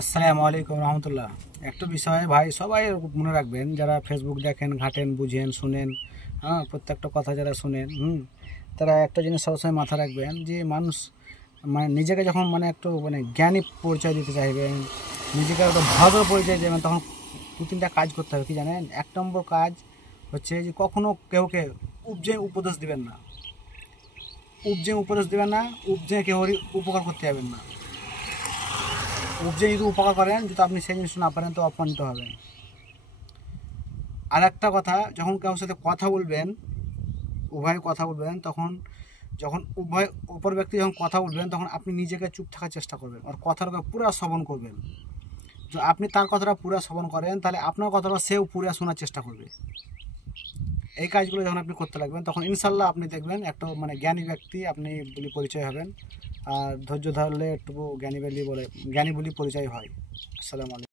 আসসালামু আলাইকুম রহমতুল্লাহ। একটা বিষয় ভাই সবাই মনে রাখবেন, যারা ফেসবুক দেখেন, ঘাটেন, বুঝেন, শুনেন, হ্যাঁ, প্রত্যেকটা কথা যারা শুনেন, তারা একটা জিনিস সবসময় মাথা রাখবেন যে মানুষ নিজেকে যখন একটু জ্ঞানী পরিচয় দিতে চাইবেন, নিজেকে একটা ভদ্র পরিচয় দেবেন, তখন দু তিনটা কাজ করতে হবে। কি জানেন? এক নম্বর কাজ হচ্ছে যে কখনো কেউকে উপজে উপদেশ দিবেন না। উপদেশ দিবেন না, কেউ উপকার করতে যাবেন না। যদি উপকার করেন, যদি আপনি সেই জিনিস না পারেন তো অপমানিত হবেন। আর একটা কথা, যখন কারোর সাথে কথা বলবেন, উভয় কথা বলবেন, তখন যখন অপর ব্যক্তি যখন কথা বলবেন, তখন আপনি নিজেকে চুপ থাকার চেষ্টা করবেন, আর কথাটা পুরো শ্রবণ করবেন। যদি আপনি তার কথাটা পুরো শ্রবণ করেন, তাহলে আপনার কথাটা সেও পুরো শোনার চেষ্টা করবে। এই কাজগুলো যখন আপনি করতে লাগবেন, তখন ইনশাল্লাহ আপনি দেখবেন একটা জ্ঞানী ব্যক্তি আপনি বলে পরিচয় হবেন। আর ধৈর্য ধরলে একটু জ্ঞানী বলে পরিচয় হয়। আসসালামু আলাইকুম।